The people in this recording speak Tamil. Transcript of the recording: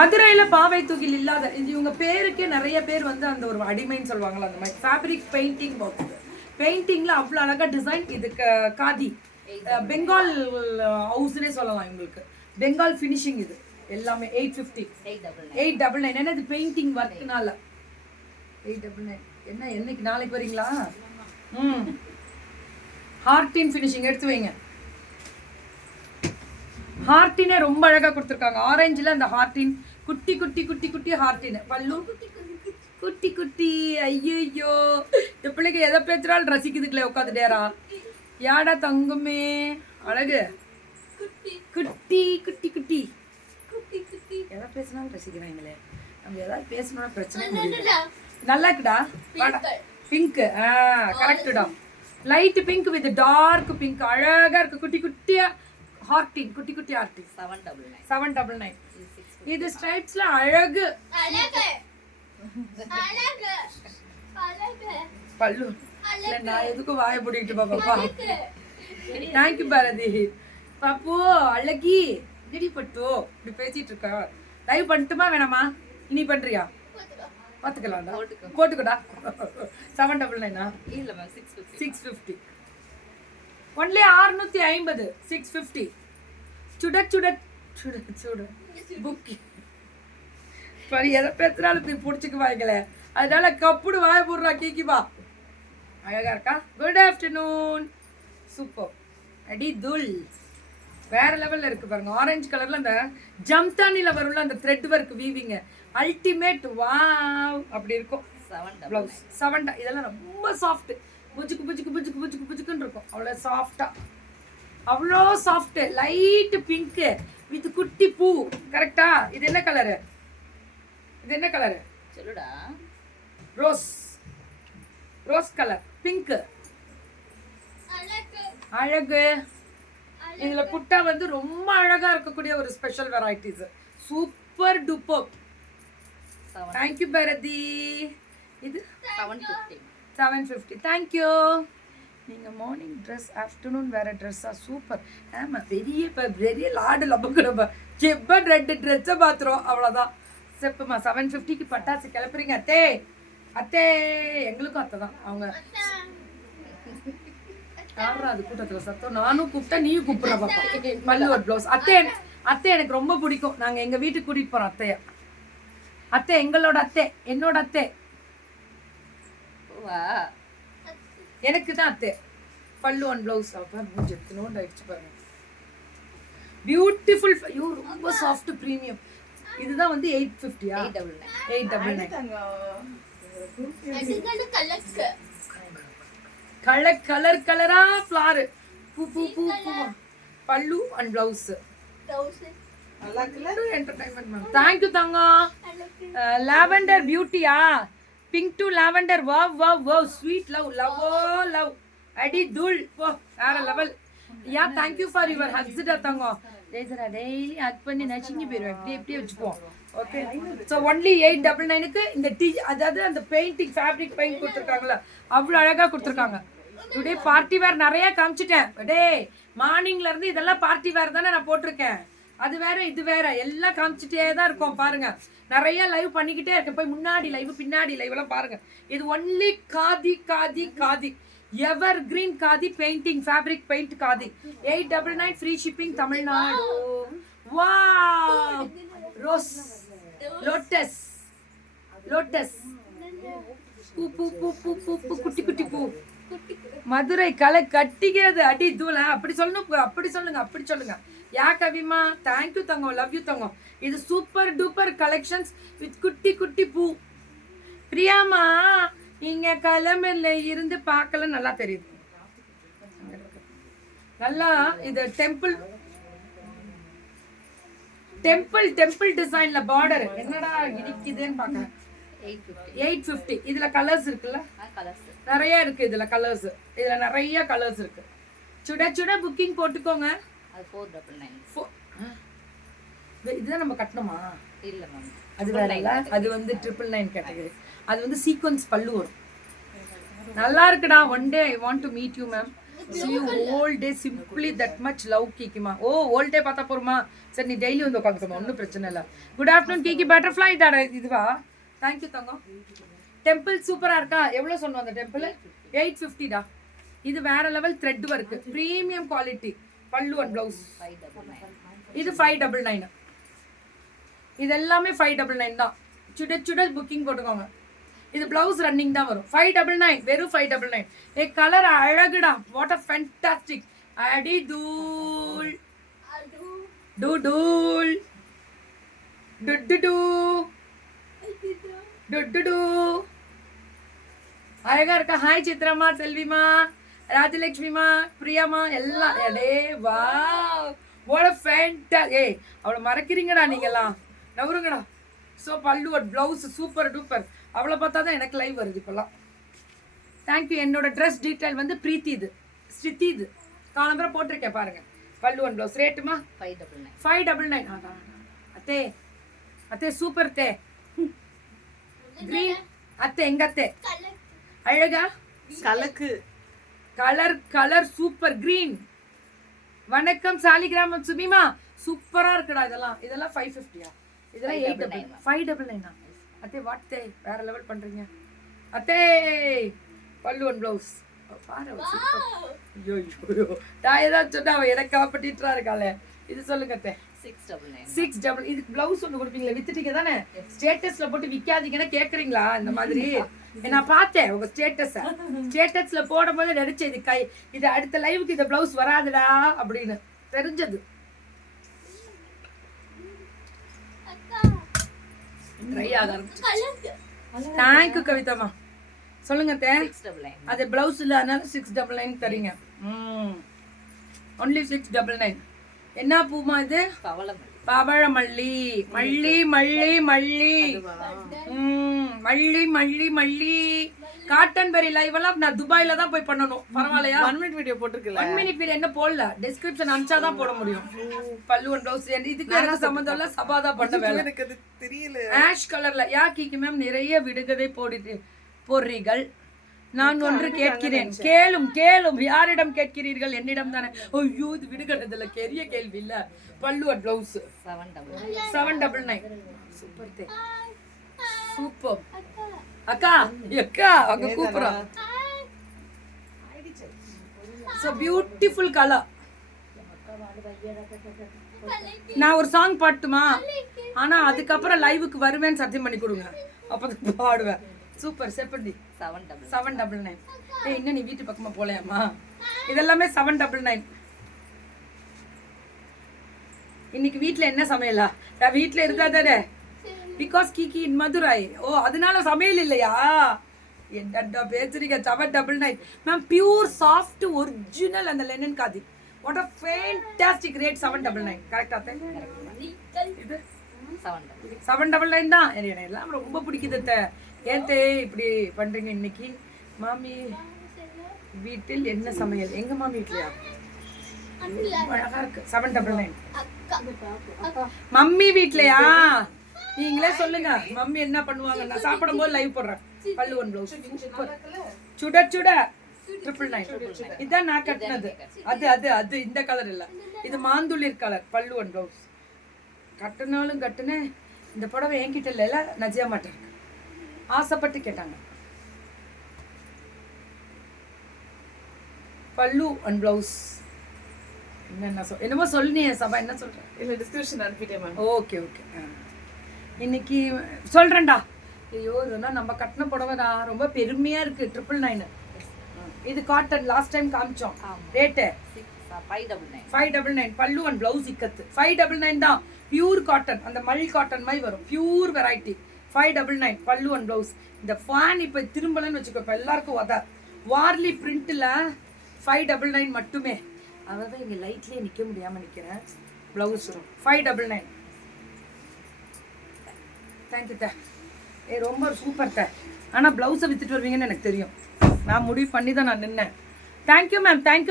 மதுரையில பாவை தூக்கில் இல்லாத இது இவங்க பேருக்கே நிறைய பேர் வந்து அந்த ஒரு அடிமைன்னு சொல்லுவாங்களா அந்த மாதிரி ஃபேப்ரிக் பெயிண்டிங் ஒர்க் பெயிண்டிங்ல அவ்வளோ அழகா டிசைன் இது காதி. பெங்கால் ஹவுஸ்னே சொல்லலாம் இவங்களுக்கு. பெங்கால் ஃபினிஷிங் இது. எல்லாமே eight fifty eight double eight double nine என்ன இது பெயிண்டிங் ஒர்க்னால எயிட் டபுள் நைன் என்ன என்னைக்கு நாளைக்கு வரீங்களா? ம். ஹார்டின் ஃபினிஷிங் எடுத்து வைங்க. ஹார்டினே ரொம்ப அழகாக கொடுத்துருக்காங்க. ஆரஞ்சில் அந்த ஹார்டின் குட்டி குட்டி குட்டி குட்டி ஹார்டின் பல்லு குட்டி குட்டி ஐயோ இந்த பிள்ளைக்கு எதை பேசுறாலும் ரசிக்குதுங்களே உட்காந்துட்டேரா யாடா தங்குமே? அழகு. குட்டி. குட்டி குட்டி எதை பேசினாலும் ரசிக்கிறாங்களே. நம்ம ஏதாவது பேசணும்னா பிரச்சனை நல்லா இருக்குடா. பிங்க் ஆ கரெக்டுடா light pink with dark pink அழகா இருக்கு. குட்டி குட்டியா. ஹார்டின் குட்டி குட்டி heart seven double nine seven double nine இது ஸ்ட்ரைப்ஸ்ல அழகு. பல்லு. நான் எதுக்கும் வாய பிடிக்கிட்டு பாப்பா தேங்க்யூ பாரதி. பாப்பு அழகி. இடி பட்டு? இப்படி பேசிட்டு இருக்கா. லைவ் பண்ணட்டுமா வேணாமா? இனி பண்றியா? பார்த்துக்கலாம்டா போட்டுக்கடா. செவன் டபுள் நைனா இல்லை சிக்ஸ் சிக்ஸ் ஃபிஃப்டி ஒன்லி அறுநூத்தி ஐம்பது. சிக்ஸ் ஃபிஃப்டி சுட சுட சுட சுட. புக்கி. சரி எதை பேசுறாலும் போய் பிடிச்சிக்கு வாய்க்கல அதனால கப்புடு வாய போடுறா கீக்கிபா அழகா இருக்கா? குட் ஆஃப்டர்நூன் சூப்பர் அடி துல். வேற லெவல்ல இருக்கு பாருங்க. ஆரஞ்சு கலர்ல அந்த ஜம்தானில வரும்ல அந்த த்ரெட் ஒர்க் வீவிங்க அல்டிமேட் வாவ் அப்படி இருக்கும். ப்ளவுஸ் செவன்டா இதெல்லாம் ரொம்ப சாஃப்ட் புஜுக்கு புஜுக்கு புஜுக்கு புஜுக்கு புஜுக்குன்னு இருக்கும். அவ்வளோ சாஃப்டா அவ்வளோ சாஃப்ட் லைட் பிங்க் வித் குட்டி பூ. கரெக்டா இது என்ன கலரு இது என்ன கலரு சொல்லுடா. ரோஸ் ரோஸ் கலர் பிங்க் அழகு. இதுல புட்டா வந்து ரொம்ப அழகா இருக்கக்கூடிய ஒரு special varieties super duper thank you Bharathi. இது? Seven fifty seven fifty thank you நீங்கள் மார்னிங் ட்ரெஸ் ஆஃப்டர்நூன் வேறு ட்ரெஸ்ஸாக சூப்பர் ஆமாம் பெரிய இப்போ பெரிய லாடு லபக்குறப்ப செப்ப ரெண்டு ட்ரெஸ்ஸை பார்த்துரும் அவ்வளோதான் செப்புமா செவன் ஃபிஃப்டிக்கு பட்டாசு கிளப்புறீங்க. அத்தே அத்தே. எங்களுக்கும் அத்தை தான் அவங்க யாரா அது கூட்டத்தில் சத்தம்? நானும் கூப்பிட்டா நீயும் கூப்பிடுற பாப்பா. பல்லு ஒரு ப்ளவுஸ் அத்தை எனக்கு- அத்தை எனக்கு ரொம்ப பிடிக்கும். நாங்கள் எங்கள் வீட்டுக்கு கூட்டிகிட்டு போகிறோம் அத்தையை. அத்தை எங்களோட அத்தை என்னோட அத்தை. வா. எனக்கு தான் அத்தை. பல்லு ஒன் ப்ளவுஸ் அப்போ மூஞ்சி எடுத்துனோண்டு ஆயிடுச்சு பாருங்க. பியூட்டிஃபுல் ஐயோ ரொம்ப சாஃப்ட் ப்ரீமியம் இதுதான் வந்து eight ஃபிஃப்டியா eight double nine eight double nine colour colour கலரா ஃப்ளார் பூ பூ பூ பூ. பல்லு and blouse entertainment ma'am thank you Thangam lavender பியூட்டியா pink to lavender wow wow wow sweet love லவ்வோ love அடி தூள் போ வேற level yeah thank you for your ஹக்ஸிடா தங்கம் ஜெயசரா டெய்லி ஹக் பண்ணி நச்சுங்கி போயிடுவேன் இப்படி இப்படியே வச்சுக்குவோம் okay so only eight double நைனுக்கு இந்த டி அதாவது அந்த பெயிண்டிங் ஃபேப்ரிக் பெயிண்ட் கொடுத்துருக்காங்களா அவ்வளோ அழகாக கொடுத்துருக்காங்க. டுடே பார்ட்டி வேர் நிறைய காமிச்சிட்டேன். டே மார்னிங்ல இருந்து இதெல்லாம் பார்ட்டி வேர் தானே நான் போட்டிருக்கேன். அது வேற இது வேற. எல்லாம் காமிச்சிட்டே தான் இருக்கோம் பாருங்க. நிறைய லைவ் பண்ணிக்கிட்டே இருக்கேன். போய் முன்னாடி லைவ் பின்னாடி லைவ் எல்லாம் பாருங்க. இது only khadi khadi khadi. Evergreen khadi painting fabric paint khadi. Eight double nine free shipping Tamil Nadu. வா ரோஸ் லோட்டஸ் லோட்டஸ் பூ பூ பூ பூ பூ பூ குட்டி குட்டி பூ. மதுரை கலை கட்டிக்கிறது. அடி தூள. அப்படி சொல்லணும் அப்படி சொல்லுங்க அப்படி சொல்லுங்க. யா கவிமா தேங்க்யூ தங்கம் லவ் யூ தங்கம் இது சூப்பர் டூப்பர் கலெக்ஷன்ஸ் வித் குட்டி குட்டி பூ பிரியாமா இங்க கிளம்பில் இருந்து பார்க்கல நல்லா தெரியுது நல்லா இது டெம்பிள் டெம்பிள் டெம்பிள் டிசைன்ல பார்டர் என்னடா இடிக்குதுன்னு பார்க்கறேன் எயிட் ஃபிஃப்டி இதுல கலர்ஸ் இருக்குல்ல நிறைய இருக்கு இதுல கலர்ஸ் இதுல நிறைய கலர்ஸ் இருக்கு சுட சுட புக்கிங் போட்டுக்கோங்க அது ஃபோர் டபுள் நைன். இது- இதுதான் நம்ம கட்டணுமா? இல்லை மேம் அது வேற இல்ல அது வந்து ட்ரிபிள் நைன் கேட்டகரி அது வந்து சீக்வன்ஸ் பல்லு வரும். நல்லா இருக்குடா. One day I want to meet you ma'am C டே சிம்பிளி தட் மச் லவ் கீக்கிமா ஓ டே பார்த்தா போருமா? சரி நீ டெய்லி வந்து உட்காந்துக்கோமா ஒன்றும் பிரச்சனை இல்லை. குட் ஆஃப்டர்நூன் கீக்கி பட்டர்ஃப்ளை தாட இதுவா? தேங்க்யூ தங்கம். டெம்பிள் சூப்பராக இருக்கா? எவ்வளோ சொன்னோம் அந்த டெம்பிள் எயிட் ஃபிஃப்டிடா இது வேற level thread work premium quality பல்லு அண்ட் ப்ளவுஸ் இது ஃபைவ் டபுள் நைன் இது எல்லாமே ஃபைவ் டபுள் நைன் தான். சுட சுட புக்கிங் போட்டுக்கோங்க. இது பிளவுஸ் ரன்னிங் தான் வரும். ஃபைவ் டபுள் நைன் வெறும் ஃபைவ் டபுள் நைன் ஏ கலர் அழகுடா. வாட் அ ஃபேண்டாஸ்டிக் அடி தூள். டூ டூல். டு டு டு. டு டு டு. அழகா இருக்கா? ஹாய் சித்ரம்மா செல்விமா ராஜலட்சுமிமா பிரியாமா எல்லாம். அடே வா ஓட ஃபேண்டா ஏய் அவளை மறக்கிறீங்கடா நீங்கெல்லாம். நவருங்கடா. ஸோ பல்லு ப்ளவுஸ் சூப்பர் டூப்பர் அவளை பார்த்தா தான் எனக்கு லைவ் வருது இப்போல்லாம். தேங்க்யூ என்னோட ட்ரெஸ் டீட்டெயில் வந்து பிரீத்தி இது. ஸ்ருதி இது. காலம்பரம் போட்டிருக்கேன் பாருங்க. பல்லு one blouse ரேட்டுமா five double nine five double nine அத்தே. அத்தே சூப்பர் தே கிரீன் அத்தை எங்க அத்தை? அழகா? கலக்கு. Colour colour super green. வணக்கம் சாலிகிராமம் சுமிமா சூப்பரா இருக்குடா இதெல்லாம். இதெல்லாம் ஃபைவ் ஃபிஃப்டியா இதெல்லாம் எயிட் டபுள் ஃபைவ் டபுள் நைனா அத்தே வாட் தே வேற லெவல் பண்றீங்க? அத்தே பல்லு ஒன் ப்ளவுஸ் பாரு. ஐயோ ஐயோ நான் ஏதாவது சொன்னா அவ எனக்கு காப்பட்டிட்டுறா இருக்காளே. இது சொல்லுங்க அத்தை. சிக்ஸ் டபுள் இதுக்கு பிளவுஸ் ஒன்று கொடுப்பீங்களா வித்துட்டீங்க தானே? ஸ்டேட்டஸ்ல போட்டு விற்காதீங்கன்னா கேட்குறீங்களா இந்த மாதிரி? நான் பார்த்தேன் உங்க ஸ்டேட்டஸை ஸ்டேட்டஸ்ல போடும்போது நினைச்சேன் இது கை இது அடுத்த லைவுக்கு இந்த பிளவுஸ் வராதுடா அப்படின்னு. தெரிஞ்சது. ட்ரை ஆக ஆரம்பிச்சு தேங்க்யூ கவிதாமா சொல்லுங்க அது பிளவுஸ் இல்லை அதனால சிக்ஸ் டபுள் நைன் தரீங்க ம். ஒன்லி சிக்ஸ் டபுள் நைன் என்ன பூமா இது? பவளமல்லி பவழமல்லி மல்லி மல்லி மல்லி. ம், மல்லி மல்லி மல்லி. காட்டன் பெரி லைவ் எல்லாம் நான் துபாயில தான் போய் பண்ணணும். பரவாயில்லையா? ஒன் மினிட் வீடியோ போட்டிருக்கல. ஒன் மினிட் பீரியட் என்ன போடல? டிஸ்கிரிப்ஷன் அனுப்பிச்சா தான் போட முடியும். பல்லு ஒன் ப்ளவுஸ் இதுக்கு எனக்கு சம்மந்தம் இல்ல. சபா தான் பண்ண வேலை. எனக்கு தெரியல. ஆஷ் கலர்ல யாக்கிக்கு மேம் நிறைய விடுகதை போடுது போடுறீர்கள். நான் ஒன்று கேட்கிறேன். கேளும் கேளும். யாரிடம் கேட்கிறீர்கள்? என்னிடம் தானே. ஐயோ இது விடுகட்டதுல பெரிய கேள்வி இல்ல. பல்லுவட் blouse seven double seven double nine super தே சூப்பர் அக்கா அக்கா அங்க கூப்பிடுறோம் ஸோ பியூட்டிஃபுல் கலர் நான் ஒரு சாங் பாட்டுமா? ஆனா அதுக்கப்புறம் லைவுக்கு வருவேன்னு சத்தியம் பண்ணி கொடுங்க. அப்போ பாடுவேன். Super செப்பண்டி seven double seven double nine ஏய் இன்னும் நீ வீட்டு பக்கமா போலையாம்மா இதெல்லாமே செவன் டபுள் நைன் இன்னைக்கு வீட்ல என்ன சமையலா? நான் வீட்ல இருந்தா தானே? பிகாஸ் கீகி இன் மதுரை ஓ அதனால சமையல் இல்லையா? என்னடா பேசுறீங்க? Seven double nine ma'am pure soft original அந்த linen khadi. What a fantastic rate seven double nine கரெக்டா இது? செவன் டபுள் நைன் தான். எனக்கு எல்லாம் ரொம்ப பிடிக்குது. ஏன் தே இப்படி பண்றீங்க இன்னைக்கு? மாமி வீட்டில் என்ன சமையல்? எங்க மாமி வீட்லயா? அழகா இருக்கு. செவன் டபுள் நைன் மம்மி வீட்லயா? நீங்களே சொல்லுங்க. மம்மி என்ன பண்ணுவாங்க? நான் சாப்பிடும் போது லைவ் போடுறேன். பல்லு ஒன் ப்ளவுஸ் சுட சுட. ட்ரிபிள் நைன் இதான் நான் கட்டினது. அது அது அது இந்த கலர் இல்ல. இது மாந்துளிர் கலர் பல்லு ஒன் ப்ளவுஸ் கட்டினாலும் கட்டுனேன். இந்த புடவை என்கிட்ட இல்லைல்ல நஜியா மாட்டேன் ஆசைப்பட்டு கேட்டாங்க. பல்லு அண்ட் ப்ளவுஸ் என்னென்ன சொல் என்னமோ சொல்லினியே சபா என்ன சொல்கிறேன் இல்ல டிஸ்கிரிப்ஷன் அனுப்பிட்டேன் மேம் ஓகே ஓகே. இன்னைக்கு சொல்கிறேன்டா ஐயோ இதெல்லாம் நம்ம கட்டின புடவைடா. ரொம்ப பெருமையாக இருக்குது ட்ரிபிள் நைனு இது காட்டன் லாஸ்ட் டைம் காமிச்சோம். Rate five double nine five double nine pallu and blouse ikat. Five double nine தான் பியூர் காட்டன் அந்த மல் காட்டன் மாதிரி வரும். Pure variety five double nine pallu and blouse இந்த ஃபேன் இப்போ திரும்பலன்னு வச்சுக்கோ இப்போ எல்லாருக்கும் உத வார்லி பிரிண்ட்டில் ஃபைவ் டபுள் நைன் மட்டுமே. அதாவது இங்கே லைட்லேயே நிற்க முடியாமல் நிற்கிறேன் ப்ளவுஸ் வரும் five double nine thank you தே. ஏ ரொம்ப சூப்பர் தே. ஆனால் ப்ளவுஸை வித்துட்டு வருவீங்கன்னு எனக்கு தெரியும். நான் முடிவு பண்ணி தான் நான் நின்னேன். Thank you ma'am thank you